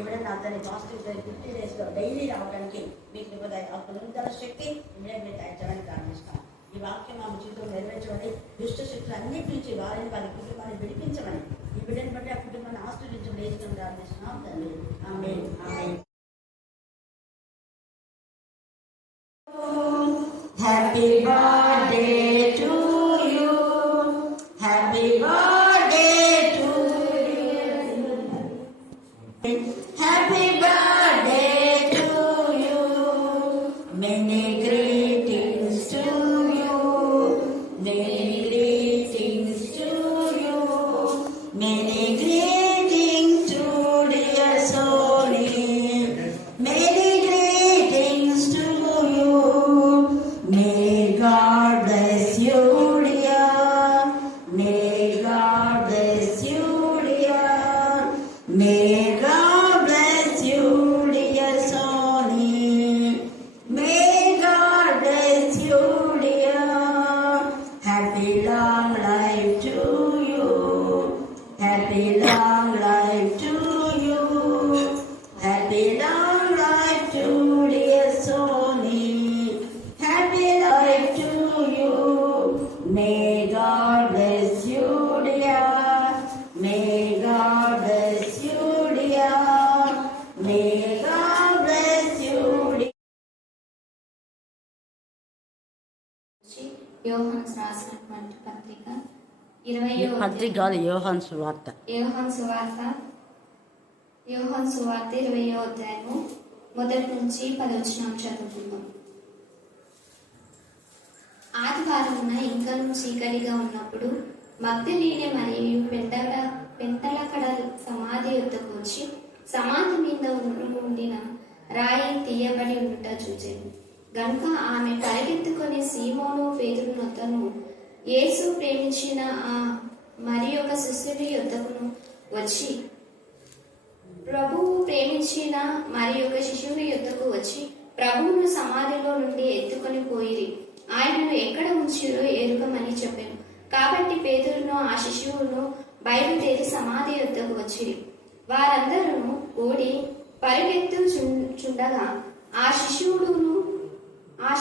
ఇవిడ నా తన పాజిటివ్ 50 days డైలీ రావడానికి మీకు పునరుద్ధరణ శక్తి ఇవిడే మీరు తయారు ప్రారంభిస్తాం. ఈ వాక్యం మా జీవితంలో నెరవేర్చమని, దుష్ట శక్తులు అన్నిటి నుంచి వారిని వారి కుటుంబాన్ని విడిపించమని, ఈ బిడ్డను బట్టి ఆ కుటుంబాన్ని ఆశీర్వదించమని వేసుకొని ప్రార్థిస్తున్నాం తండ్రి. ఆమేన్ ఆమేన్. Happy birthday to you, happy birthday to you, happy birthday to you, many greetings to you, many greetings to you, many greetings to dear Soni, many greetings to you. May God bless you, dear. May God bless you, dear. May God bless you, dear Sonny. May God bless you, dear. Happy long life to you. Happy long life to you. Happy long life to dear Sonny. Happy life to you. May God bless you, dear. May God bless you, dear. May God bless you, dear. యోహాను రాసినటువంటి పత్రిక 20యోహాను సువార్త 20వ అధ్యాయము మొదటి నుంచి 10వ వచనం చదువుకుందాం. ఆదివారమున ఇంకను చీకటిగా ఉన్నప్పుడు మగ్దలీనే మరియు పెంటలకడ సమాధి యొద్దకు వచ్చి సమాధి మీద ఉండిన రాయి తీయబడి ఉండుట చూచెను. గనుక ఆమె పరిగెత్తుకొని సీమోను పేతురు నొద్దను యేసు ప్రేమించిన ఆ మరి ఒక శిష్యుని యొద్దకును వచ్చి ప్రభువు ప్రేమించిన మరి ఒక శిశువుని యొద్దకు వచ్చి ప్రభువును సమాధిలో నుండి ఎత్తుకొని పోయిరి, ఆయనను ఎక్కడ ఉంచిరో ఎరుగమని చెప్పాను. కాబట్టి పేతురును ఆ శిశువును బయలుదేరి సమాధి యొద్దకు వచ్చిరి. వారందరూ ఓడి పరిగెత్తుచుండగా ఆ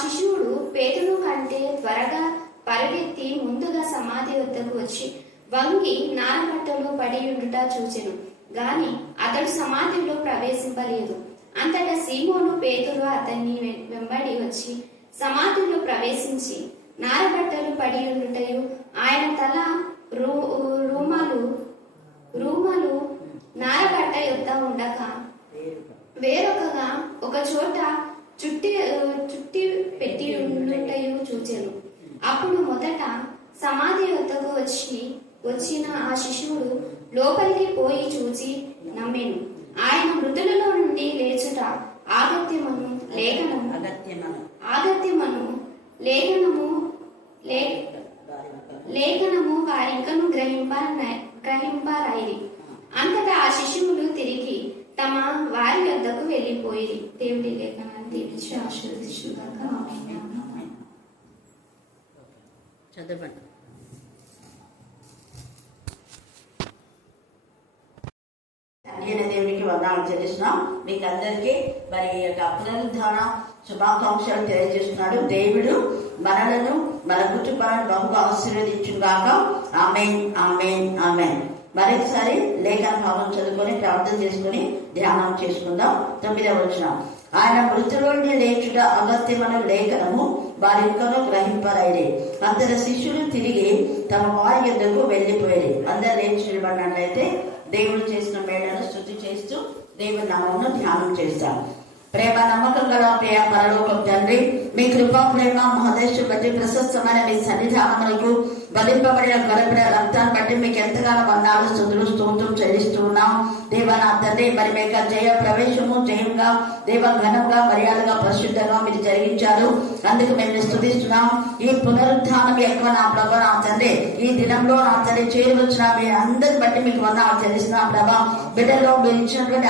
శిశువుడు పేతురు కంటే త్వరగా పరిగెత్తి ముందుగా సమాధి వద్దకు వచ్చి వంగి నారబట్టలో పడి ఉండుట చూచెను. గాని అతడు సమాధిలో ప్రవేశింపలేదు. అంతటా సీమోను పేతురు అతన్ని వెంబడి వచ్చి సమాధిలో ప్రవేశించి నారబట్టలు పడి ఉండుటయు ఆయన తల రూమలు నారబట్ట యొద్ద ఉండగా వేరొకగా ఒక చోట చుట్టి పెట్టి ఉండుటయు చూచెను. అప్పుడు మొదట సమాధి వద్దకు వచ్చిన ఆ శిశువుడు లోపలికి పోయి చూచి నమ్మెను. ఆయన మృతులలో నుండి లేచుట ఆగత్యమను లేఖనము వారింకను గ్రహింపరైరి. అంతటా ఆ శిశువులు తిరిగి తమ వారి వద్దకు వెళ్ళిపోయి దేవుడి లేఖనాన్ని దీవించి ఆశీర్వదించుగాక. చదవండి. దేవునికి వందనాలు చెల్లిస్తున్నాం. మీకు అందరికీ మరి యొక్క పునరుద్ధరణ శుభాకాంక్షలు తెలియజేస్తున్నాడు. దేవుడు మనలను మన కుటుంబాలను బహుగా ఆశీర్వదించుగాక. ఆమేన్ ఆమేన్ ఆమేన్. మరొకసారి లేఖన భావం చదువుకొని ప్రార్థన చేసుకుని ధ్యానం చేసుకుందాం. 9వ వచనం. ఆయన మృతులోని లేచుట అగత్యమను లేఖనము వారింకను గ్రహింపరైరి. అందరి శిష్యులు తిరిగి తమ వారి యొద్దకు వెళ్ళిపోయారు. అందరు లేచి నిలబడినట్లయితే దేవుడు చేసిన మేళను స్తుతి చేస్తూ దేవుని నామమును ధ్యానం చేస్తాం. ప్రేమ నమ్మకం గల ప్రియ పరలోకం తండ్రి, మీ కృపా ప్రేమ మహదేశు బట్టి ప్రశస్తమైన మీ సన్నిధానములకు బలింపబడిన గొరపిన రక్తాన్ని బట్టి మీకు ఎంతగానో వందనాలు స్తుతులు స్తోత్రం చెల్లిస్తూ ఉన్నాం. దేవ నా తండ్రి, మరి మీకు జయ ప్రవేశము జయంగా దేవ ఘనంగా మర్యాదగా పరిశుద్ధంగా మీరు జరిగించారు. అందుకు మేము స్తుతిస్తున్నాం. ఈ పునరుద్ధానం ఎక్కువ నా ప్రభా నా తండ్రి, ఈ దినంలో నా తండ్రి చేరువచ్చిన మీ అందరిని బట్టి మీకు వందనాలు చెల్లిస్తున్నాం ప్రభా. బిడ్డలో మీరు ఇచ్చినటువంటి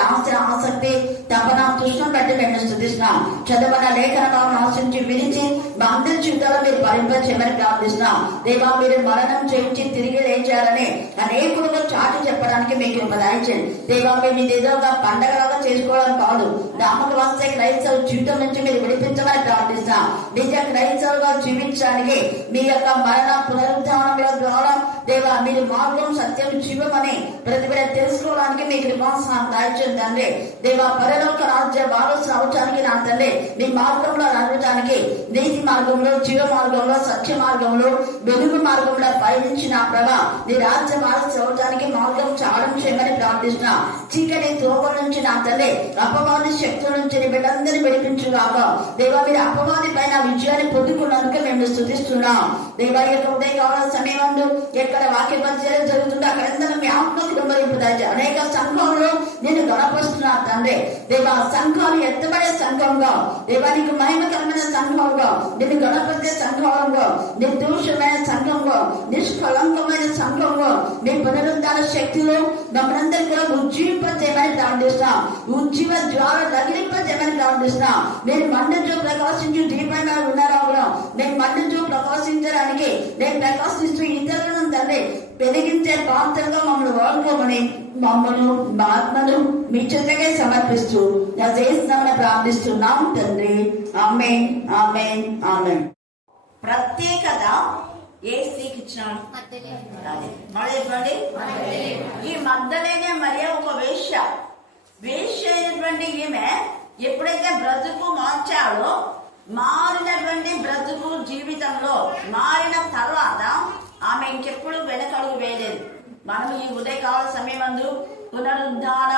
ఆసక్తి తపన తృష్ణం బట్టి మేము స్తుతిస్తున్నాం. చదవన లేఖన భావం ఆశించి విరిచి మా అందరి జీవితాల్లో మీరు భరింపచేయమని ప్రార్థిస్తున్నాం. దేవా మీరు మీరు మరణం చేయించి తిరిగి లేచారని అనేకులకు చాటి చెప్పడానికి మీకు దయచేయండి దేవా. మేము ఇదేదోగా పండగలాగా చేసుకోవడం కాదు, నమ్మకం వస్తే క్రైస్తవ జీవితం నుంచి మీరు విడిపించమని ప్రార్థిస్తాం. నిజ క్రైస్తవులుగా జీవించడానికి మీ యొక్క మరణ పునరుద్ధానముల ద్వారా దేవా మీరు మార్గం సత్యం జీవం అని ప్రతి బిడ్డ తెలుసుకోవడానికి మీ కృపాసనం దయచేయండి తండ్రి. దేవా పరలోక రాజ్య వారసులు అవటానికి నా తండ్రి మీ మార్గంలో నడవటానికి, నీతి మార్గంలో, జీవ మార్గంలో, సత్య మార్గంలో, వెలుగు మార్గంలో పయనించిన ప్రభా నీ రాజ్య వారసులు అవటానికి మార్గం చాడం చేయమని ప్రార్థిస్తున్నాం. చీకటి త్రోవ నుంచి నా తండ్రి అపవాది శక్తుల నుంచి నీ బిడ్డలందరినీ విడిపించుగాక దేవా. మీరు అపవాది పైన విజయాన్ని పొందుకున్నందుకు మేము స్తుతిస్తున్నాం దేవా. యొక్క ఉదయకాల సమయం ఎక్కడ వాక్య పరిచయం జరుగుతుందో అక్కడంతా మీ ఆత్మకు వెంబడింపు దయచేయండి. అనేక సంఘంలో నేను గణపరుస్తున్నా తండ్రి దేవా. సంఘాలు ఎత్తబడే సంఘంగా దేవా, నీకు మహిమకరమైన సంఘంగా, నేను గణపతి సంఘంగా, నిర్దోషమైన సంఘంగా, నిష్కలంకమైన సంఘంగా మీ పునరుద్ధాన శక్తిలో మమ్మల్ందరూ కూడా ఉజ్జీవింపజేయమని ప్రార్థిస్తున్నాం. ఉజ్జీవ జ్వాల రగిలింపజేయమని ప్రార్థిస్తున్నాం. మీరు మండుచూ ప్రకాశించు దీపంగా ఉన్నారా? మేము మండుచూ ప్రకాశించడానికి నేను ప్రకాశిస్తూ ఇతరులను తండ్రి పెరిగించే పాత్రగా మమ్మల్ని వాడుకోమని మమ్మల్ని ఆత్మను మీ చెంతగా సమర్పిస్తూ చేస్తున్నామని ప్రార్థిస్తున్నాం తండ్రి. ఆమేన్, ఆమేన్, ఆమేన్. ప్రత్యేకత ఏ స్త్రీకి ఇచ్చినాడు? మళ్ళీ చెప్పండి. ఈ మగ్దలేనే మరియ ఒక వేశ్య అయినటువంటి ఈమె ఎప్పుడైతే బ్రతుకు మార్చాడో, మారినటువంటి బ్రతుకు జీవితంలో మారిన తర్వాత ఆమె ఇంకెప్పుడు వెనకడుగు వేయలేదు. మనం ఈ ఉదయకాల సమయమందు పునరుద్ధాన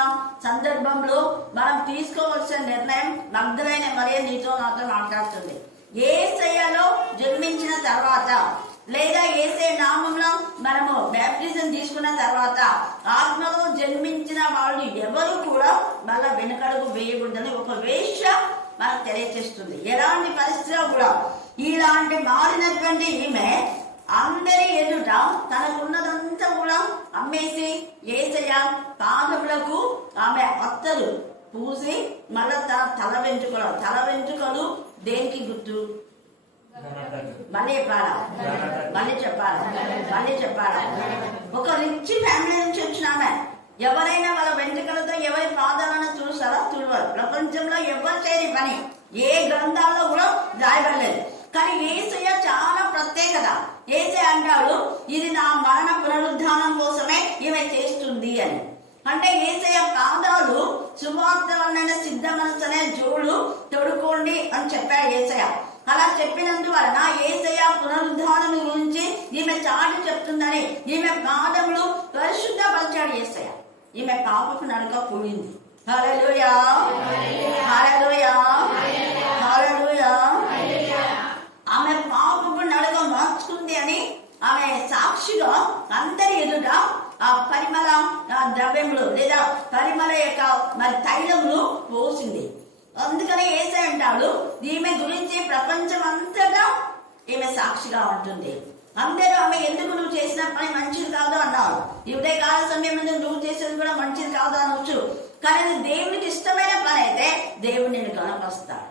సందర్భంలో మనం తీసుకోవాల్సిన నిర్ణయం మగ్దలైన మరియ నీతో నాతో మాట్లాడుతుంది. యేసయ్యలో జన్మించిన తర్వాత లేదా యేసయ్య నామంలో మనము బాప్టిజం తీసుకున్న తర్వాత ఆత్మలో జన్మించిన వాళ్ళు ఎవరు కూడా మళ్ళా వెనకడుగు వేయకూడదని ఒక వేశ్య మనకు తెలియచేస్తుంది. ఎలాంటి పరిస్థితిలో కూడా ఇలాంటి మారినటువంటి ఈమె అందరి ఎదుట తనకున్నదంతా కూడా అమ్మేసి యేసయ్య పాదములకు ఆమె అత్తరు పూసి మళ్ళా తల వెంట్రుకలు దేనికి గుర్తు? మళ్ళీ చెప్పాలా ఒక రిచ్ ఫ్యామిలీ నుంచి వచ్చిన ఆమె. ఎవరైనా వాళ్ళ వెంట్రుకలతో ఎవరి పాదాలను చూస్తారా? చూడవారు. ప్రపంచంలో ఎవరు చేయని పని ఏ గ్రంథాల్లో కూడా రాయబడలేదు. కానీ యేసయ్య చాలా ప్రత్యేకత. యేసయ్య అంటాడు ఇది నా మరణ పునరుద్ధానం కోసమే ఈమె చేస్తుంది అని. అంటే యేసయ్య పాదాలు సువార్త వలన సిద్ధ మనసనే జోడు తొడుకోండి అని చెప్పాడు యేసయ్య. అలా చెప్పినందువలన యేసయ్య పునరుద్ధానం గురించి ఈమె చాటి చెప్తుందని ఈమె పాదములు పరిశుద్ధపరిచాడు యేసయ్య. ఈమె పాపపు నడక పోయింది. హల్లెలూయా, హల్లెలూయా, హల్లెలూయా. ఆమె పాపపు నడక మార్చుకుంది అని ఆమె సాక్షిగా అందరి ఎదుట ఆ పరిమళ ద్రవ్యములు లేదా పరిమళ యొక్క మరి తైలములు పోసింది. అందుకని యేసయ్య అంటాడు ఈమె గురించి ప్రపంచం అంతటా ఈమె సాక్షిగా ఉంటుంది. అందరూ ఆమె ఎందుకు నువ్వు చేసిన పని మంచిది కాదు అన్నారు. ఈ ఉదయకాల సమయం నువ్వు చేసేది కూడా మంచిది కాదు అనవచ్చు. కానీ అది దేవునికి ఇష్టమైన పని అయితే దేవుడు నిన్ను కనపరుస్తాడు.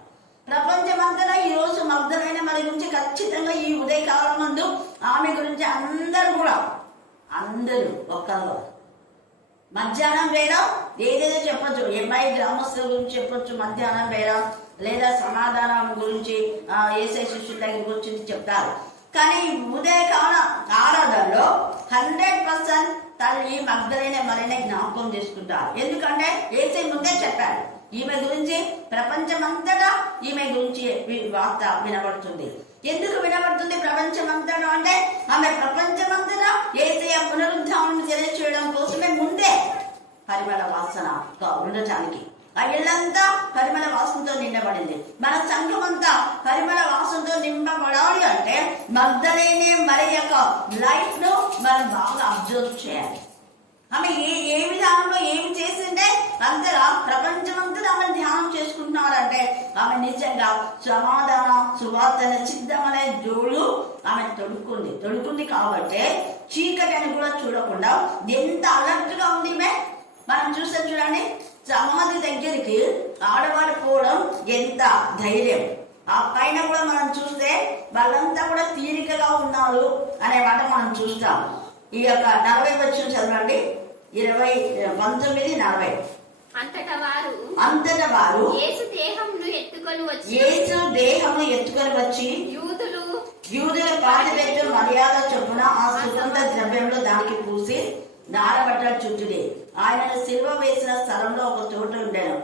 ప్రపంచమంతటా ఈ రోజు మగ్దలైన మన గురించి ఖచ్చితంగా ఈ ఉదయకాలం ముందు ఆమె గురించి అందరూ ఒక్కరు మధ్యాహ్నం వేళ ఏదేదో చెప్పొచ్చు. ఎంఐ గ్రామస్తుల గురించి చెప్పొచ్చు మధ్యాహ్నం వేళ, లేదా సమాధానం గురించి యేసయ్య శిష్యుల దగ్గరికి వచ్చింది చెప్తారు. కానీ ఉదయకాల ఆరాధనలో 100% తల్లి మగ్దలైన మరైనా జ్ఞాపకం చేసుకుంటారు. ఎందుకంటే యేసయ్య ముందే చెప్పారు ఈమె గురించి ప్రపంచమంతటా ఈమె గురించి వార్త వినబడుతుంది. ఎందుకు వినబడుతుంది ప్రపంచమంతటా అంటే ఆమె ప్రపంచమంతటా యేసయ్య పునరుద్ధానం తెలియచేయడం కోసమే ముందే పరిమళ వాసన ఉండటానికి ఆ ఇళ్ళంతా పరిమళ వాసనతో నిండబడింది. మన సంఘం అంతా పరిమళ వాసనతో నింపబడాలి అంటే మగ్దలేనే మరి యొక్క లైఫ్ ను మనం బాగా అబ్జర్వ్ చేయాలి. ఆమె ఏ విధానంలో ఏమి చేసిందే అంతగా ప్రపంచమంతా ఆమె ధ్యానం చేసుకుంటున్నారంటే ఆమె నిజంగా సమాధాన సువార్తన సిద్ధమనే జోడు ఆమె తొడుకుంది కాబట్టి చీకటిని కూడా చూడకుండా ఎంత అలర్ట్ గా ఉంది. మనం చూస్తే చూడండి, సమాధి దగ్గరికి ఆడవారు పోవడం ఎంత ధైర్యం. ఆ పైన కూడా మనం చూస్తే వాళ్ళంతా కూడా తీరికగా ఉన్నారు అనే మాట మనం చూస్తాం. ఈ యొక్క 40 వచ్చిన చదవండి, 19:40. అంతటా వారు యేసు దేహమును ఎత్తుకొని వచ్చి యూదుల పాతిపెట్టు మర్యాద చొప్పున ఆ సుగంధ ద్రవ్యంలో దానికి పూసి నారబట్టలు చుట్టుడే. ఆయనను సిలువ వేసిన స్థలంలో ఒక తోట ఉండెను.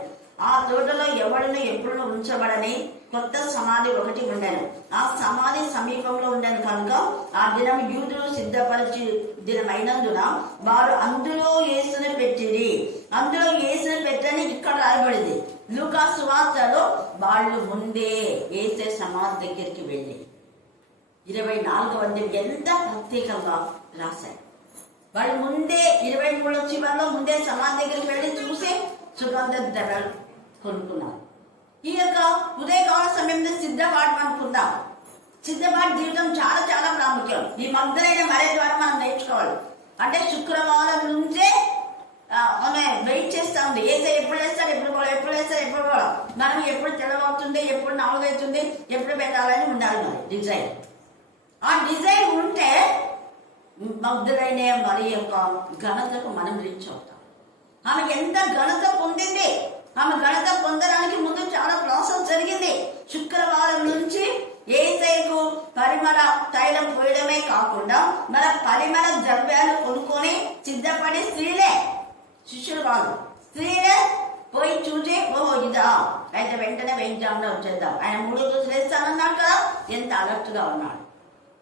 ఆ తోటలో ఎవడును ఎప్పుడు ఉంచబడని కొత్త సమాధి ఒకటి ఉండెను. ఆ సమాధి సమీపంలో ఉండెను కనుక ఆ దినం యూదులు సిద్ధపరిచి దినమైనందున వారు అందులో యేసుని పెట్టిరి. అందులో యేసుని పెట్టని ఇక్కడ రాయబడింది. లూకా సువార్తలో వాళ్ళు ముందే యేసే సమాధి దగ్గరికి వెళ్ళి 24వ అధ్యాయం ఎంత ప్రత్యేకంగా రాశారు. వాళ్ళు ముందే 23 చివరిలో ముందే సమాధి దగ్గరికి వెళ్ళి చూసి సుగంధ ద్రవ్యాలు కొనుక్కున్నారు. ఈ యొక్క ఉదయకాల సమయంలో సిద్ధపాటు అనుకుందాం. సిద్ధపాటు జీవితం చాలా చాలా ప్రాముఖ్యం. ఈ మగ్ధులైన మరే ద్వారా మనం నేర్చుకోవాలి. అంటే శుక్రవారం నుంచే ఆమె వెయిట్ చేస్తా ఉంది. ఎప్పుడు వేస్తాడు, ఎప్పుడు పోవడం, మనం ఎప్పుడు తెల్లవవుతుంది, ఎప్పుడు 4 అవుతుంది, ఎప్పుడు పెట్టాలని ఉండాలి. మరి డిజైన్, ఆ డిజైన్ ఉంటే మగ్ధులైన మరి యొక్క ఘనతకు మనం రీచ్ అవుతాం. ఆమె ఎంత ఘనత పొందింది. ఆమె ఘనత పొందడానికి ముందు చాలా ప్రాసెస్ జరిగింది. శుక్రవారం నుంచి యేసయ్యకు పరిమళ తైలం పోయడమే కాకుండా మన పరిమళ ద్రవ్యాలు కొనుక్కొని సిద్ధపడి స్త్రీలే, శిష్యులు వాళ్ళు స్త్రీలే పోయి చూసి ఓహో ఇదా అయితే వెంటనే వెంటనే వచ్చేద్దాం. ఆయన 3 రోజులు వేస్తానన్నాడు కదా, ఎంత అలర్ట్ గా ఉన్నాడు.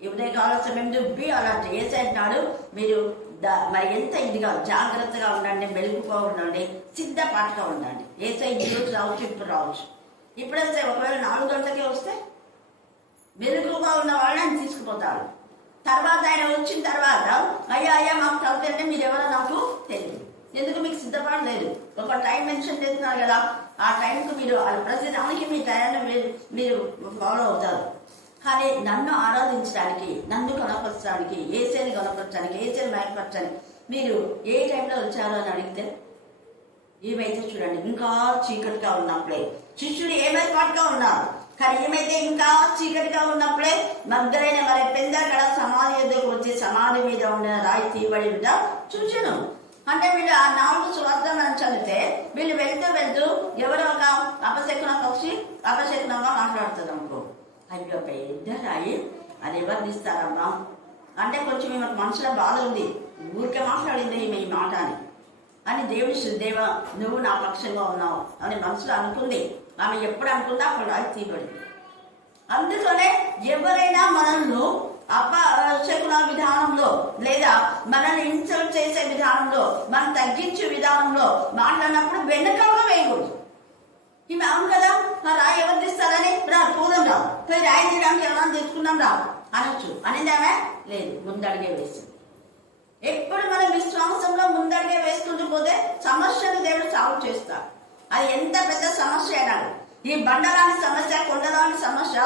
ఈ ఉదయకాల సమయం బి అలర్ట్. యేసయ్య మీరు మరి ఎంత ఇదిగా జాగ్రత్తగా ఉండండి, మెలుగుగా ఉండండి, సిద్ధపాటుగా ఉండండి. యేసయ్య ఈ రోజు రావచ్చు, ఇప్పుడు రావచ్చు. ఇప్పుడు వస్తే ఒకవేళ 4 గంటలకే వస్తే మెలుగుగా ఉన్న వాళ్ళని తీసుకుపోతాడు. తర్వాత ఆయన వచ్చిన తర్వాత అయ్యా మాకు తగ్గుతుంటే మీరు ఎవరో నాకు తెలియదు, ఎందుకు మీకు సిద్ధపాటు లేదు. ఒక టైం మెన్షన్ చేస్తున్నారు కదా, ఆ టైంకు మీరు ప్రతి దానికి మీ టైంని మీరు ఫాలో అవుతారు. కానీ నన్ను ఆరాధించడానికి, నన్ను కనపరచడానికి, యేసయ్యని కనపరచడానికి, యేసయ్యని మహిమపరచడానికి మీరు ఏ టైంలో వచ్చారో అని అడిగితే ఏమైతే చూడండి ఇంకా చీకటిగా ఉన్నప్పుడే శిష్యుడు ఏమైపాటుగా ఉన్నారు. కానీ ఏమైతే ఇంకా చీకటిగా ఉన్నప్పుడే మగ్ధులైన మరి పెద్దక్కడ సమాధి ఎదుగు వచ్చి సమాధి మీద ఉండిన రాయి తీయబడి చూచాను. అంటే వీళ్ళు ఆ 4 సువార్తలు మనం చదివితే వీళ్ళు వెళ్తూ ఎవరో ఒక అపశకున పక్షి అపశకునంగా మాట్లాడుతుంది అనుకో, అయ్యో పెద్ద రాయి అది ఎవరు తీస్తారమ్మా అంటే కొంచెం ఈమెకు మనసులో బాధ ఉంది, ఊరికే మాట్లాడింది ఈమె ఈ మాట అని దేవుని దేవ నువ్వు నా పక్షంగా ఉన్నావు అని మనసులో అనుకుంది. ఆమె ఎప్పుడు అనుకుందా అప్పుడు రాయి తీయబడింది. అందుకనే ఎవరైనా మనల్ని అపశకున విధానంలో లేదా మనల్ని ఇన్సల్ట్ చేసే విధానంలో, మనం తగ్గించే విధానంలో మాట్లాడినప్పుడు వెనుకగా వేయకూడదు. ఈమె అవును కదా ఆ రాయి ఎవరు తీస్తారని పోదాం రా, పోయి రాయి తీయడానికి ఎవరైనా తెచ్చుకున్నాం రా అనొచ్చు. అనేది ఆమె లేదు, ముందడిగే వేసింది. ఎప్పుడు మనం విశ్వాసంలో ముందడిగే వేసుకుంటూ పోతే సమస్యను దేవుడు సాల్వ్ చేస్తాడు. అది ఎంత పెద్ద సమస్య అయినాడు. ఈ బండలాంటి సమస్య, కొండలాంటి సమస్య,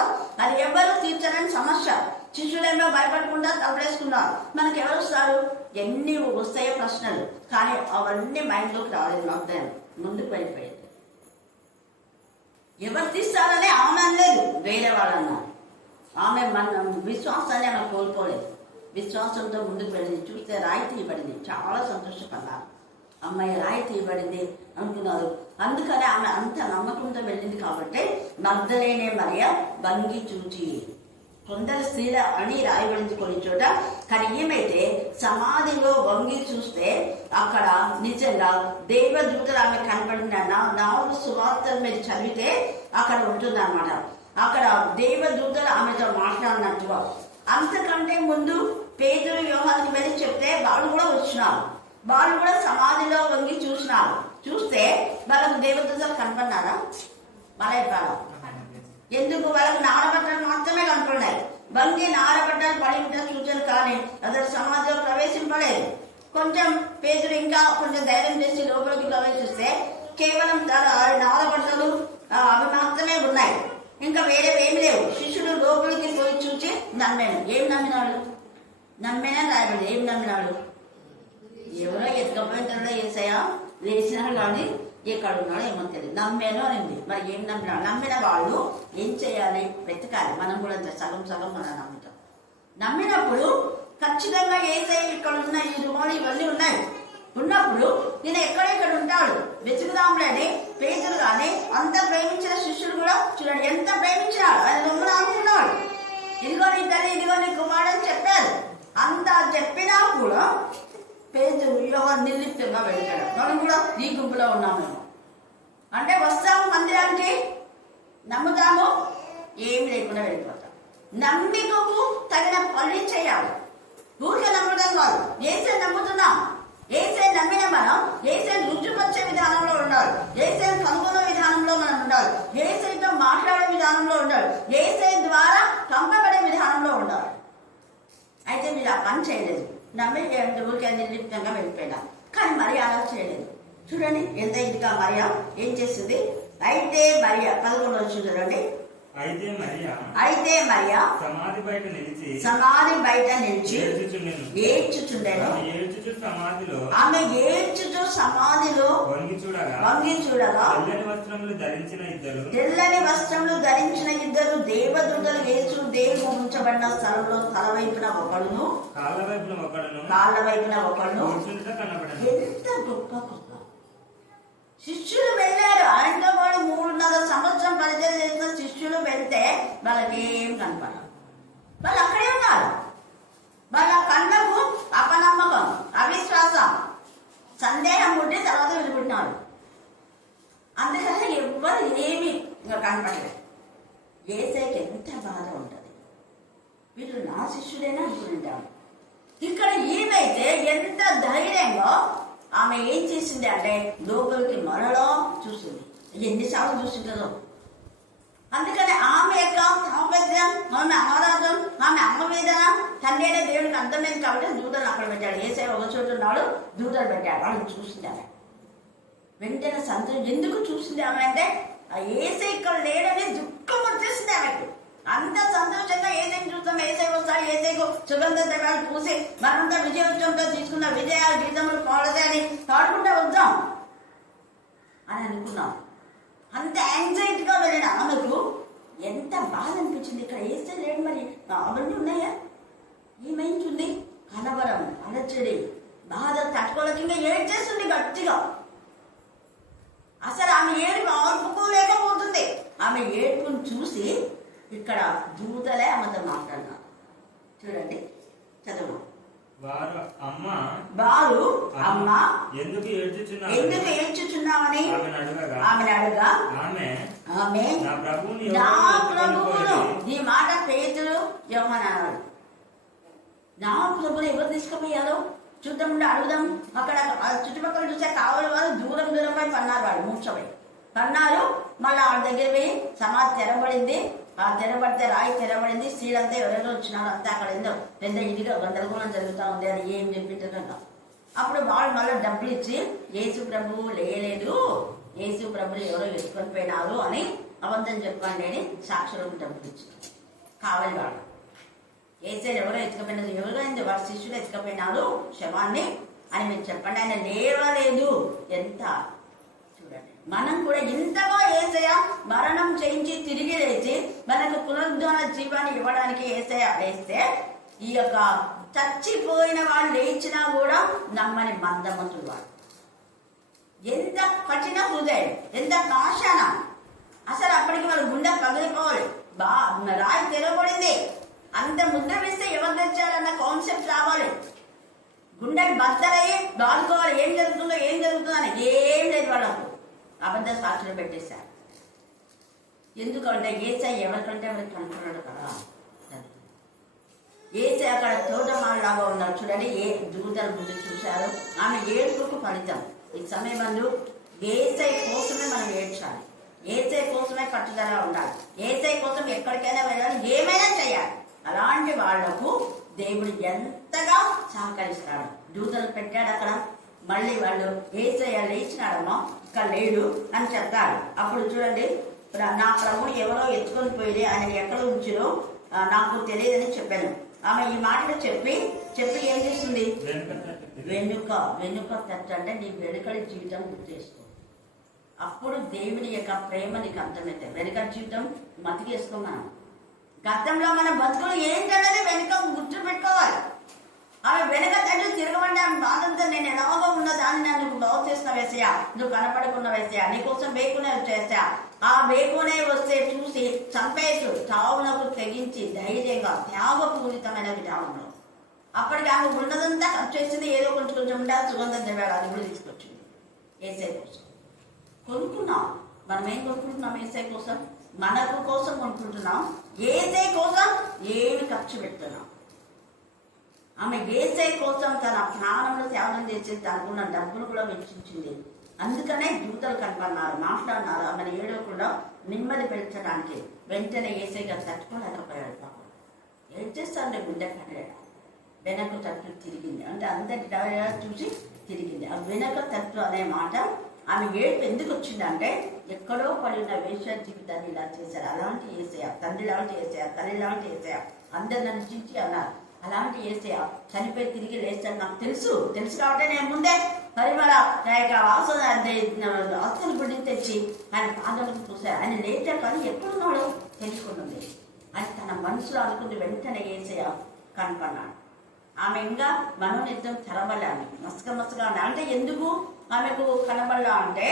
అది ఎవరు తీర్చలేని సమస్య. శిష్యులేమో భయపడకుండా తప్పేసుకున్నారు. మనకు ఎవరు వస్తారు? ఎన్ని వస్తాయో ప్రశ్నలు, కానీ అవన్నీ మైండ్లోకి రాలేదు. మగ్ధులు ముందుకు వెళ్ళిపోయింది. ఎవరు తీస్తారని ఆమె అనలేదు, వేరే వాళ్ళు అన్నారు. ఆమె మన విశ్వాసాన్ని ఆమె కోల్పోలేదు. విశ్వాసంతో ముందుకు వెళ్ళింది. చూస్తే రాయి తీయబడింది. చాలా సంతోషపడ్డారు. అమ్మాయి రాయి తీయబడింది అనుకున్నారు. అందుకని ఆమె అంత నమ్మకంతో వెళ్ళింది. కాబట్టి మగ్ధలేనే మరియ వంగి చూచి, కొందరు స్త్రీల అని రాయబడింది కొన్ని చోట, కానీ ఏమైతే సమాధిలో వంగి చూస్తే అక్కడ నిజంగా దేవదూతలు ఆమె కనపడిన 4 సువార్తలు మీరు చదివితే అక్కడ ఉంటుంది అన్నమాట. అక్కడ దేవదూతలు ఆమెతో మాట్లాడినట్టుగా. అంతకంటే ముందు పేతురు యోహానికి వెళ్ళి చెప్తే వాళ్ళు కూడా వచ్చినారు. వాళ్ళు కూడా సమాధిలో వంగి చూసినారు. చూస్తే వాళ్ళకు దేవదూతలు కనపడినారా? మలైపాల ఎందుకు? వాళ్ళకి నారబట్టలు మాత్రమే కనపడినాయి. వంగి నారబట్టలు పడి ఉంటే చూచాను, కానీ అసలు సమాధిలో ప్రవేశింపలేదు. కొంచెం పేతురు ఇంకా కొంచెం ధైర్యం చేసి లోపలికి ప్రవేశిస్తే కేవలం నారబట్టలు అవి మాత్రమే ఉన్నాయి, ఇంకా వేరేవేమి లేవు. శిష్యుడు లోపలికి పోయి చూచి నమ్మాను. ఏం నమ్మినాడు? నమ్మేనా రాయబడి. ఏం నమ్మినాడు? ఎవరో ఎత్తుకపోయిన తర్వాత యేసయ్య లేచినాడు, కానీ ఎక్కడ ఉన్నాడో ఏమో తెలియదు. నమ్మాను అనింది. మరి ఏం నమ్మినా? నమ్మిన వాళ్ళు ఏం చేయాలి? వెతకాలి. మనం కూడా సగం సగం మనం నమ్ముతాం. నమ్మినప్పుడు ఖచ్చితంగా ఏసయ్య ఇక్కడ ఉన్న ఈ రుమాలు ఇవన్నీ ఉన్నాయి. ఉన్నప్పుడు నేను ఎక్కడెక్కడ ఉంటాడు వెతుకుదాంలే అని పేతురు కానీ అంత ప్రేమించిన శిష్యుడు కూడా చూడండి ఎంత ప్రేమించినాడు. ఆయన దొంగలు అనుకున్నాడు. ఇదిగో నీ తల్లి, ఇదిగో నీ కుమారుడు అని చెప్పారు. అంత చెప్పినా కూడా పేతురు యోహాను నిర్లిప్తంగా వెళ్ళాడు. మనం కూడా ఈ గుంపులో ఉన్నాం మేము. అంటే వస్తాము మందిరానికి, నమ్ముతాము, ఏమి లేకుండా వెళ్ళిపోతాం. నమ్మికకు తగిన పని చేయాలి. ఊరికే నమ్మడం కాదు. ఏసే నమ్ముతున్నాం, ఏసే నమ్మిన మనం ఏసే రుజుపరిచే విధానంలో ఉండాలి. ఏసే కనుగొనే విధానంలో మనం ఉండాలి. ఏసైతో మాట్లాడే విధానంలో ఉండాలి. ఏసై ద్వారా పంపబడే విధానంలో ఉండాలి. అయితే మీరు ఆ పని చేయలేదు. నమ్మి ఊరికే నిర్లిప్తంగా వెళ్ళిపోయినా. కానీ మరి అలా చేయలేదు. చూడండి ఎంత ఇంకా మరియా ఏం చేసింది. అయితే మరియా 11 వచ్చి చూడండి. అయితే మరియా సమాధి బయట నిలిచి ఏడ్చుచుండెను. ఆమె ఏడ్చుచు సమాధిలో వంగి చూడగా తెల్లని వస్త్రములు ధరించిన ఇద్దరు దేవదూతలు యేసు దేవుడు ఉంచబడిన స్థలంలో తల వైపున ఒకడును కాళ్ళ వైపున ఒకడును. ఎంత గొప్ప గొప్ప శిష్యులు వెళ్ళారు. ఆయనతో పాటు 3.5 సంవత్సరం పరిచయం చేసిన శిష్యులు వెళ్తే వాళ్ళకి ఏం కనపడదు. వాళ్ళు అక్కడే ఉన్నారు. వాళ్ళ కళ్ళకు అపనమ్మకం, అవిశ్వాసం, సందేహం ఉంటే తర్వాత వెళ్ళిపోతున్నారు. అందుకని ఎవ్వరు ఏమి ఇంకా కనపడలేదు. ఏసైకి ఎంత బాధ ఉంటుంది. వీళ్ళు నా శిష్యుడైనా అనుకుంటారు. ఇక్కడ ఏమైతే ఎంత ధైర్యంగా ఆమె ఏం చేసింది అంటే లోపలికి మరలో చూసింది. ఎన్నిసార్లు చూసిందో. అందుకని ఆమె యొక్క తాపత్యం, ఆమె అనారాధం, ఆమె అమ్మ వేదన తండ్రి అనే దేవుడికి అర్థమైంది కాబట్టి దూతలు అక్కడ పెట్టాడు. ఏసై ఒక చోటు ఉన్నాడు, దూతలు పెట్టాడు. వాళ్ళని చూసింది ఆమె. వెంటనే సంతోషం. ఎందుకు చూసింది ఆమె అంటే ఆ ఏసై ఇక్కడ లేడని దుఃఖం వచ్చేసింది ఆమెకు. అంత సంతోషంగా ఏసైని చూస్తాం, ఏసై వస్తాడు, ఏసైకు సుగంధ ద్రవ్యాలు పూసి మనంతా విజయోత్సవంతో తీసుకున్న విజయ గీతములు పాడతాయని పాడుకుంటా వద్దాం అని అనుకున్నాం. అంత యాంగ్జైటీగా వెళ్ళిన ఆమెకు ఎంత బాధ అనిపించింది. ఇక్కడ ఏసై లేడు, మరి అవన్నీ ఉన్నాయా? ఏమైంది? కలవరం, అలచడి, బాధ తట్టుకోలేక ఏడ్చేస్తుంది గట్టిగా. అసలు ఆమె ఏడుపు ఆర్పుకోలేకపోతుంది. ఆమె ఏడుపును చూసి ఇక్కడ దూతలే ఆమెతో మాట్లాడినారు. చూడండి, చదువు. వారు అమ్మ ఎందుకు ఏడ్చుచున్నావని ఆమెను అడగా ఆమె నా ప్రభువును. ఈ మాట పేతురు యోహాను అన్నాడు. నా ప్రభువును ఎవరు తీసుకుపోయారో చూద్దాం, అడుగుదాం. అక్కడ చుట్టుపక్కల చూసే కావాలి వాళ్ళు దూరం పై పన్నారు. వాళ్ళు మూర్చపోయి పన్నారు. మళ్ళీ వాళ్ళ దగ్గర పోయి సమాధి తెరబడింది. ఆ తెరబడితే రాయి తెరబడింది. స్త్రీలంతా ఎవరెవరో వచ్చినారు. అంతా అక్కడ ఏందో పెద్ద ఇదిగా గందరగోళం జరుగుతూ ఉంది. అది ఏం చెప్పింటారంట. అప్పుడు వాళ్ళు మళ్ళీ డబ్బులు ఇచ్చి యేసు ప్రభువు లేయలేదు, యేసు ప్రభులు ఎవరో ఎత్తుకొని పోయినారు అని అబద్ధం చెప్పండి అని సాక్షులకు డబ్బులు ఇచ్చారు. కావాలి వాళ్ళు ఏసైని ఎవరో ఎత్తుకపోయినారు, ఎవరో వారి శిష్యులు ఎత్తుకపోయినారు శవాన్ని అని మీరు చెప్పండి. ఆయన లేవలేదు. ఎంత చూడండి. మనం కూడా ఇంతగా ఏసయ్య మరణం చేయించి తిరిగి లేచి మనకు పునరుద్ధరణ జీవాన్ని ఇవ్వడానికి ఏసయ్య వేస్తే ఈ యొక్క చచ్చిపోయిన వాళ్ళు లేచినా కూడా నమ్మని మందమతులు వాడు. ఎంత కఠిన హృదయం, ఎంత పాషాణ. అసలు అప్పటికి వాళ్ళ గుండె పగిలిపోవాలి. రాయి తెరవబడింది. అంత ముద్ర వేస్తే ఎవరు తెచ్చారన్న కాన్సెప్ట్ రావాలి. గుండెకి బద్దలయ్యి బాదుకోవాలి. ఏం జరుగుతుందో అని ఏం లేదు. వాళ్ళకు అబద్ధ సాక్షులు పెట్టేశారు. ఎందుకంటే ఏసై ఎవరికంటే ఎవరికి కనుక్కున్నాడు కదా. ఏసై అక్కడ తోటమాలలాగా ఉన్నారు. చూడండి, ఏ దూతల ముందు చూశారు. ఆమె ఏడుపుకు ఫలితం. ఈ సమయంలో ఏసై కోసమే మనం ఏడ్చాలి. ఏసై కోసమే కట్టుదల ఉండాలి. ఏసై కోసం ఎక్కడికైనా వెళ్ళాలి, ఏమైనా చేయాలి. అలాంటి వాళ్లకు దేవుడు ఎంతగా సహకరిస్తాడు. దూతలు పెట్టాడు అక్కడ. మళ్ళీ వాళ్ళు ఏసయ్య లేచినాడమ్మా, ఇక్కడ లేడు అని చెప్తాడు. అప్పుడు చూడండి, నా ప్రభుని ఎవరో ఎత్తుకొని పోయి ఆయన ఎక్కడ ఉంచినో నాకు తెలియదని చెప్పాను. ఆమె ఈ మాటలు చెప్పి ఏం చేస్తుంది? వెనుక తట్టు అంటే నీ వెనుకడి జీవితం గుర్తు చేసుకో. అప్పుడు దేవుని యొక్క ప్రేమ నీకు అర్థమవుతాయి. వెనుక జీవితం మతికేసుకో. మనం గతంలో మన బతుకులు ఏంటనేది వెనుక గుర్తు పెట్టుకోవాలి. ఆమె వెనుక తండ్రి తిరగబడి ఆమె బాధంతో నేను ఎలాగో ఉన్న దాన్ని నన్ను బాగు చేసిన వేసయా, నువ్వు కనపడకున్న వేసయా, నీకోసం వేకునే చేసా. ఆ వేకునే వస్తే చూసి చంపేసు చావునకు తెగించి ధైర్యంగా త్యాగపూరితమైన విధానంలో అప్పటికి ఆమె ఉన్నదంతా ఖర్చు చేసింది. ఏదో కొంచెం కొంచెం ఉంటే సుగంధ ద్రవ్యాలు అది కూడా తీసుకొచ్చింది ఏసై కోసం. కొనుక్కున్నాం. మనం ఏం కొనుక్కుంటున్నాం? ఏసై కోసం, మనకు కోసం కొనుక్కుంటున్నాం. ఏసై కోసం ఏమి ఖర్చు పెడుతున్నాం? ఆమె ఏసై కోసం తన ప్రాణంలో త్యాగం చేసి తనకున్న డబ్బులు కూడా వెచ్చించింది. అందుకనే దూతలు కనపడినారు, మాట్లాడినారు. ఆమెను ఏడవకుండా నెమ్మది పెంచడానికి. వెంటనే ఏసై గారు తట్టుకోలేకపోయాడు. పాపం ఏం చేస్తాను, గుండె కట్టేయడం. వెనక తట్టు తిరిగింది అంటే అందరి చూసి తిరిగింది. ఆ వెనక తట్టు అనే మాట ఆమె ఏడుపు ఎందుకు వచ్చిందంటే ఎక్కడో పడిన వేష జీవితాన్ని ఇలా చేశారు. అలాంటి ఏసయ్య, తండ్రి లాంటి ఏసయ్య, తల్లి లాంటి ఏసయ్య, అందరు నన్ను చించి అన్నారు. అలాంటి ఏసయ్య చనిపోయి తిరిగి లేస్తాను నాకు తెలుసు కాబట్టి నేను ముందే పరిమళ వాసన అస్తులు గుడి తెచ్చి ఆయన పాదలకు చూశారు. ఆయన లేచారు కానీ ఎక్కడున్నాడో తెలుసుకున్నది అని తన మనసులో అనుకుంటే వెంటనే ఏసయ్య కనపడినాడు. ఆమె ఇంకా మనోనిత్యం తెరవలాలి, మసకగా ఉండాలి. అంటే ఎందుకు ఆమెకు కనబడలా అంటే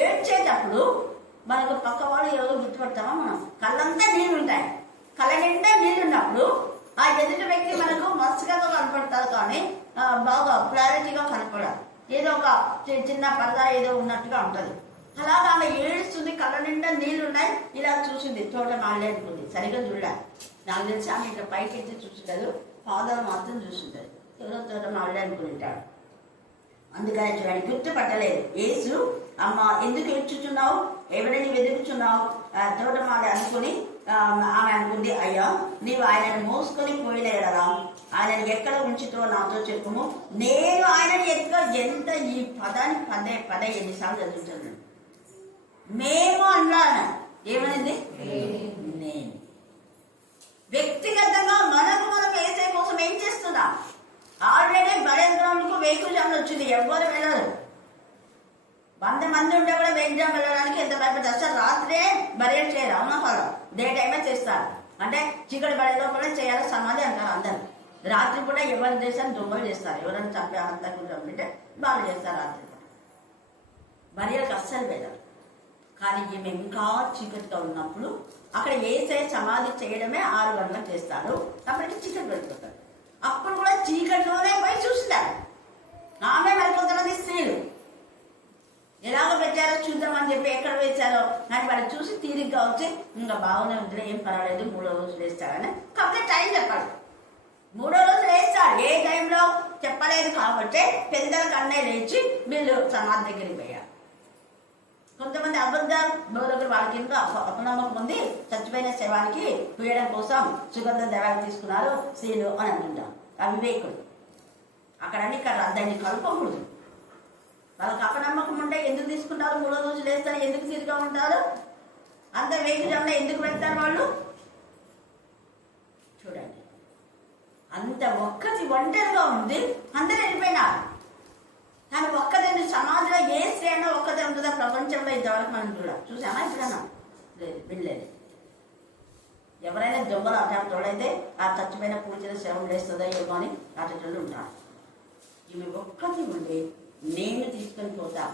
ఏడ్చేటప్పుడు మనకు పక్క వాళ్ళు ఎవరో గుర్తుపడతామో మనం కళ్ళంతా నీళ్ళు ఉంటాయి. కళ్ళ నిండా నీళ్ళు ఉన్నప్పుడు ఆ ఎదుటి వ్యక్తి మనకు మస్తుగా కనపడతారు కానీ బాగా క్లారిటీగా కనపడాలి. ఏదో ఒక చిన్న పరదా ఏదో ఉన్నట్టుగా ఉంటుంది. అలాగా ఆమె ఏడుస్తుంది, కళ్ళ నిండా నీళ్ళు ఉన్నాయి. ఇలా చూసింది, తోట మాలే అనుకుంది. సరిగ్గా చూడాలి. నాకు తెలిసి ఆమె ఇంకా పైకి ఎత్తి చూసింటారు, ఫాదర్ మాత్రం చూసింటారు. ఎవరో తోట మాలే అనుకుంటాడు. అందుకని చూడండి, గుర్తుపట్టలేదు. యేసు అమ్మ ఎందుకు ఏడ్చుచున్నావు, ఎవరిని వెతుకుచున్నావు, తోటమాలి అనుకుని ఆమె అనుకుంది, అయ్యా నీవు ఆయనను మోసుకొని పోయలేరా, ఆయనను ఎక్కడ ఉంచుతో నాతో చెప్పుము, నేను ఆయనని ఎంత ఈ పదాన్ని పదే ఎన్నిసార్లు చదువుతున్నాను. మేము అన్నాను, ఏమనింది? నేను. వ్యక్తిగతంగా మనం ఏసై కోసం ఏం చేస్తున్నాం? ఆల్రెడీ బరేంద్రంకు వెహికల్ వచ్చింది, ఎవ్వరు వెళ్ళరు. 100 మంది ఉంటే కూడా వెహికల్ వెళ్ళడానికి ఎంత భయపడతారు. అసలు రాత్రే బరేం చేయరు, అవునా కాదు? డే టైమే చేస్తారు. అంటే చీకటి బడే లోపల చేయాలి సమాధి అంటారు అందరు. రాత్రి కూడా ఎవరు చేస్తారు? దొంగలు చేస్తారు. ఎవరైనా చంపే అంతకుండా ఉంటే వాళ్ళు చేస్తారు రాత్రి కూడా. బరియలకు అస్సలు వెళ్ళరు. కానీ ఈమె ఇంకా చీకటిగా ఉన్నప్పుడు అక్కడ ఏసై సమాధి చేయడమే 6 గంటలకు చేస్తారు. అప్పటికి చీకటి వెళ్ళిపోతారు. అప్పుడు కూడా చీకటిలోనే పోయి చూస్తారు. ఆమె వెళ్ళిపోతున్నది స్త్రీలు. ఎలాగో పెట్టారో చూద్దామని చెప్పి ఎక్కడ వేశారో కానీ వాళ్ళు చూసి తీరిగ్గా వచ్చి ఇంకా బాగానే ఉందిలే, ఏం పర్వాలేదు, 3వ రోజు వేస్తారని కాకపోతే టైం చెప్పాలి. 3వ రోజు వేస్తాడు. ఏ టైంలో చెప్పలేదు కాబట్టి పెద్దల కన్నే లేచి వీళ్ళు సమాధి దగ్గరికి పోయారు. కొంతమంది అబద్ధాలు బోధకులు వాళ్ళకి ఇంకా అపనమ్మకం ఉంది. చచ్చిపోయిన శవానికి పూయడం కోసం సుగంధ ద్రవ్యాలు తీసుకున్నారు స్త్రీలు అని అంటుంటాం. అవివేకుడు. అక్కడని ఇక్కడ దాన్ని కలపకూడదు. వాళ్ళకి అపనమ్మకం ఉంటే ఎందుకు తీసుకుంటారు? 3వ రోజు లేస్తారు, ఎందుకు తిరిగా ఉంటారు? అంత వేగిజంలో ఎందుకు వెళ్తారు వాళ్ళు? చూడండి, అంత ఒంటరిగా ఉంది. అందరూ వెళ్ళిపోయినారు. కానీ ఒక్కదాన్ని సమాధిలో ఏ స్త్రీ అయినా ఒక్కదే ఉంటుందా ప్రపంచంలో? ఇంతవరకు మనం చూసామా? ఇప్పుడన్నా లేదు, వెళ్ళలేదు. ఎవరైనా దొంగలు అటాటోళ్ళైతే ఆ చచ్చిపోయిన పూజలు శవం లేస్తుందో ఏమో అని అటోళ్ళు ఉంటారు. ఇవి ఒక్కటి ఉండి నేను తీసుకొని పోతా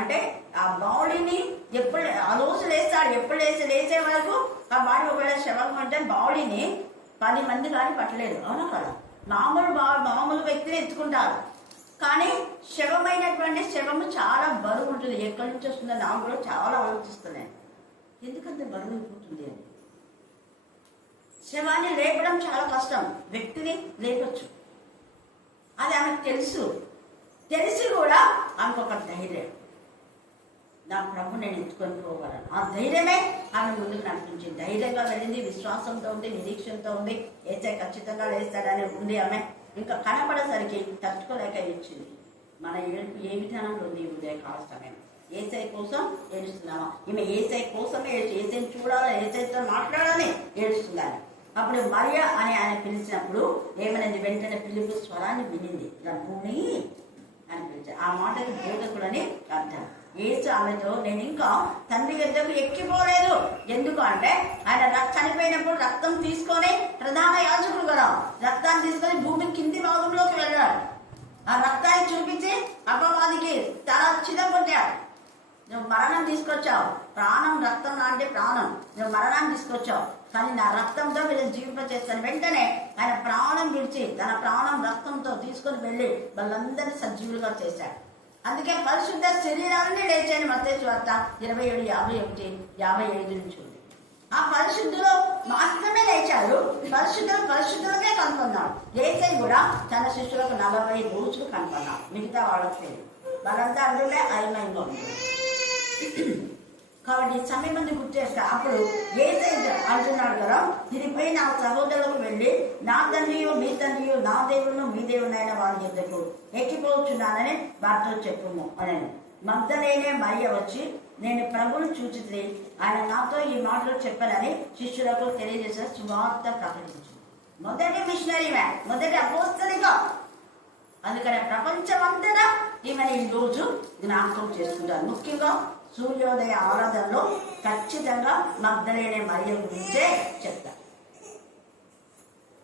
అంటే ఆ బాడీని ఎప్పుడు ఆ రోజు లేస్తాడు. ఎప్పుడు లేచే వరకు ఆ బాడీ ఒకవేళ శవం అంటే బాడీని 10 మంది కానీ పట్టలేదు, అవునా కదా? మామూలు వ్యక్తిని ఎత్తుకుంటారు. కానీ శవమైనటువంటి శవము చాలా బరువు ఉంటుంది. ఎక్కడి నుంచి వస్తుందో నాకు కూడా చాలా ఆలోచిస్తున్నాను. ఎందుకంటే బరువు అయిపోతుంది అని. శవాన్ని లేపడం చాలా కష్టం. వ్యక్తిని లేపచ్చు, అది ఆమెకు తెలుసు. తెలిసి కూడా ఆమెకు ఒక ధైర్యం, నా ప్రభు నేను ఎత్తుకొని పోగలను. ఆ ధైర్యమే ఆమె ముందుకు నడిపించింది. ధైర్యంగా వెళ్ళింది, విశ్వాసంతో ఉంది, నిరీక్షణతో ఉంది. ఏసై ఖచ్చితంగా లేస్తాడని ఉంది. ఆమె ఇంకా కనపడేసరికి తట్టుకోలేక ఏడ్చింది. మన ఏడుపు ఏ విధానంలో ఉంది? ఉదయకాల సమయం ఏసై కోసం ఏడుస్తున్నామా? ఈమె ఏసై కోసమే ఏసైని చూడాలి, ఏసైతో మాట్లాడాలని ఏడుస్తుందని. అప్పుడు మరియా అని ఆయన పిలిచినప్పుడు ఏమనేది? వెంటనే పిలుపు స్వరాన్ని వినింది. రబ్బూని అని పిలిచారు. ఆ మాటకి బోధకుడని అర్థం. యేసు ఆమెతో, నేను ఇంకా తండ్రి యొద్దకు ఎక్కిపోలేదు. ఎందుకు అంటే ఆయన చనిపోయినప్పుడు రక్తం తీసుకొని, ప్రధాన యాజకుడు కదా, రక్తాన్ని తీసుకొని భూమి కింది భాగంలోకి వెళ్ళాడు. ఆ రక్తాన్ని చూపించి అపవాదికి తల చిదగొట్టాడు. నువ్వు మరణం తీసుకొచ్చావు, ప్రాణం రక్తం లాంటి ప్రాణం, నువ్వు మరణాన్ని తీసుకొచ్చావు, కానీ నా రక్తంతో వీళ్ళని జీవింపచేస్తాను. వెంటనే ఆయన ప్రాణం విడిచి తన ప్రాణం రక్తంతో తీసుకొని వెళ్ళి వాళ్ళందరినీ సజీవులుగా చేశాడు. అందుకే పరిశుద్ధ శరీరాన్ని లేచాయని మత్తయి సువార్త 27:51-55 నుంచి ఉంది. ఆ పరిశుద్ధులు మాత్రమే లేచారు. పరిశుద్ధులకే కనుక్కున్నాడు. యేసయ్య కూడా తన శిష్యులకు 40 రోజులు కనుక్కున్నాడు. మిగతా వాళ్ళకి తెలియదు. వాళ్ళంతా అందులో అయమయంగా ఉంది. కాబట్టి సమయం మంది గుర్తు చేస్తా. అప్పుడు యేసయ్య అంటున్నాడు కదా, తిరిగిపోయి నా సహోదరులకు వెళ్ళి నా తండ్రియు మీ తండ్రియు, నా దేవుడును మీ దేవుడైన వారి యొద్దకు ఎక్కిపోతున్నానని వారితో చెప్పుము అని. మగ్దలేనే మరియ వచ్చి, నేను ప్రభువును చూచితే ఆయన నాతో ఈ మాటలు చెప్పానని శిష్యులకు తెలియజేసే సువార్త ప్రకటించు. మొదటి మిషనరీ మ్యాన్, మొదటి అపోస్తలిక. అందుకనే ప్రపంచమంతటా ఈమెను ఈ రోజు జ్ఞాపకం చేసుకుంటారు. ముఖ్యంగా సూర్యోదయ ఆరాధనలో ఖచ్చితంగా మగ్దలేనే మరియ గురించే చెప్తారు.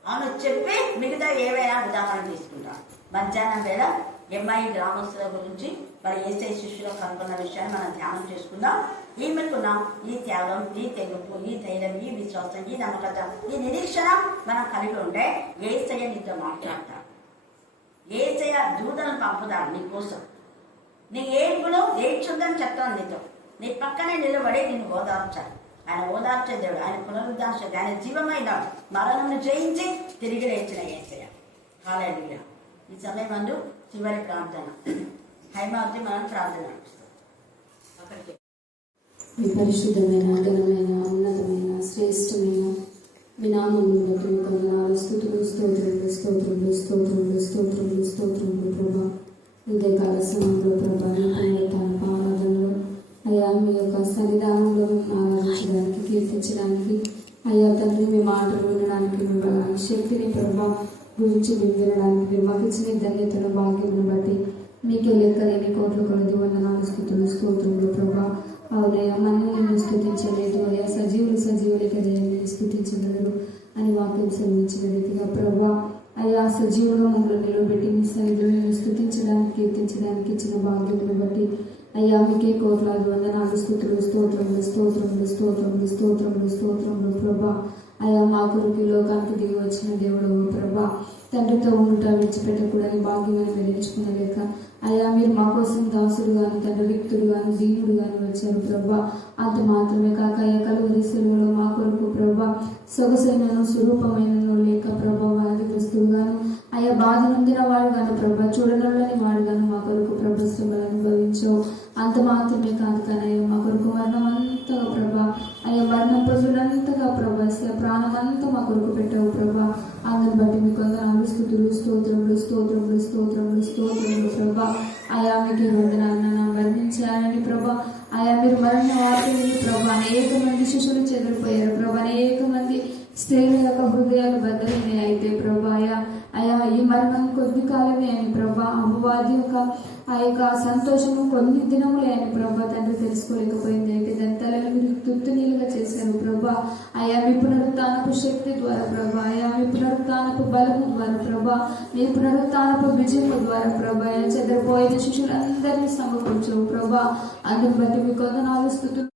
అవును, చెప్పి మిగతా ఏవైనా ఉదాహరణ తీసుకుంటారు. మధ్యాహ్నం వేళ ఎంఐ గ్రామస్తుల గురించి మరి యేసయ్య శిష్యులకు కనుక్కున్న విషయాన్ని మనం ధ్యానం చేసుకుందాం. ఈమెకున్న ఈ త్యాగం, ఈ తెగుపు, ఈ ధైర్యం, ఈ విశ్వాసం, ఈ నమ్మకత, ఈ నిరీక్షణ మనం కలిగి ఉంటే యేసయ్య నీతో మాట్లాడతాడు. యేసయ్య దూతలను పంపుతాడు నీ కోసం. నీ ఏడుపులో ఏడ్చుందని చెప్తాను నీతో. నీ పక్కనే నిలబడి నిన్ను ఓదార్చాలి. ఆయన ఓదార్చే దేవుడు, ఆయన పునరుద్ధరణ శక్తి, ఆయన జీవమైన మరణంను జయించి తిరిగి లేచిన యేసయ్య. హల్లెలూయా. ఈ సమయం మందు చివరి ప్రార్థన హైమావతి మనం ప్రార్థన అక్కడికి. మీ పరిశుద్ధమైన, ఘనమైన, ఉన్నతమైన, శ్రేష్టమైన మీ నామమును బట్టి మీకు వందనాలు, స్తుతులు, స్తోత్రములు, స్తోత్రములు, స్తోత్రములు, స్తోత్రములు, స్తోత్రములు ప్రభా. ఉదయకాల సమయంలో ప్రభా, తన ఆరాధనలో అయ్యా మీ యొక్క సన్నిధానంలో ఆరాధించడానికి, కీర్తించడానికి, అయ్యా తండ్రి మీ మాటలు వినడానికి, మీ శక్తిని ప్రభా గురించి వినడానికి మీరు మాకు ఇచ్చిన ధన్యతను, భాగ్యమును బట్టి మీకే లెక్కలేని కోట్ల కొలది వందనాలు, స్తుతులు, స్తోత్రములు ప్రభా. అవునయ్యా, మనల్ని నేను స్తుతించలేదు అయ్యా, సజీవులే కదా మీరు స్తుతించగలరు అని వాక్యం సెలవించిన రీతిగా ప్రభా అయ్యా సజీవుగా మమ్మల్ని నిలబెట్టి మీ సన్నిధిలో నేను స్తుతించడానికి, కీర్తించడానికి ఇచ్చిన భాగ్యమును బట్టి అయ్యా మీకే కోట్లాది వందనాలు, స్తుతులు, స్తోత్రములు, స్తోత్రములు, స్తోత్రములు, స్తోత్రములు, స్తోత్రములు ప్రభా. అయ్యా మా కొరకు లోకానికి దిగి వచ్చిన దేవుడు ప్రభా, తండ్రితో ఉండుట విడిచిపెట్టకూడని భాగ్యమైన వెలిగించుకున్న లేక అయ్యా మీరు మా కోసం దాసుడుగాను, తండ్రి రిక్తుడుగాను, దీనుడుగాను వచ్చారు ప్రభా. అంత మాత్రమే కాక అయ్యా కలువరి సెలవులో మా కొరకు ప్రభా సొగసైనను స్వరూపమైనను లేక ప్రభా వ్యాధిగ్రస్తుడుగాను, అయ్యా బాధ నొందిన వాడుగాను ప్రభా, చూడనల్లని వాడుగాను మా కొరకు ప్రభా శ్రమలు అనుభవించావు. అంత మాత్రమే కాదు కానీ అయ్యా మా కొరకు మరణం అంతగా ప్రభా, అయ్యా మరణం ప్రజలంతగా ప్రభా ప్రాణం అంతా మా కొరకు పెట్టావు ప్రభా. అందుని బట్టి మీకు వందనాలు, స్తుతులు, స్తోత్రములు, స్తోత్రములు, స్తోత్రములు, స్తోత్రములు ప్రభా. అయా మీకు వందనాలను వర్ణించాలని ప్రభా. అయా మీరు మరణ వార్త విని ప్రభా అనేక మంది శిశువులు చెదిరిపోయారు ప్రభా, అనేక మంది స్త్రీల యొక్క హృదయాలు బద్దలైనవి అయితే ప్రభా. అయా ఈ మరణం కొద్ది కాలమే అని ప్రభా, అమ్మవాది యొక్క ఆ యొక్క సంతోషము కొన్ని దినములే అని ప్రభా తండ్రి తెలుసుకోలేకపోయింది. అయితే దాని తలను మీరు తుత్తునీలుగా చేశారు ప్రభా. అయా మీ పునరుత్థానపు శక్తి ద్వారా ప్రభా, అయా మీ పునరుత్థానపు బలము ద్వారా ప్రభా, మీ పునరుత్థానపు విజయము ద్వారా ప్రభా చెదరిపోయిన శిశువులందరినీ సమకూర్చవు ప్రభా. అందుని బట్టి మీకు వందనాలు, స్తుతులు.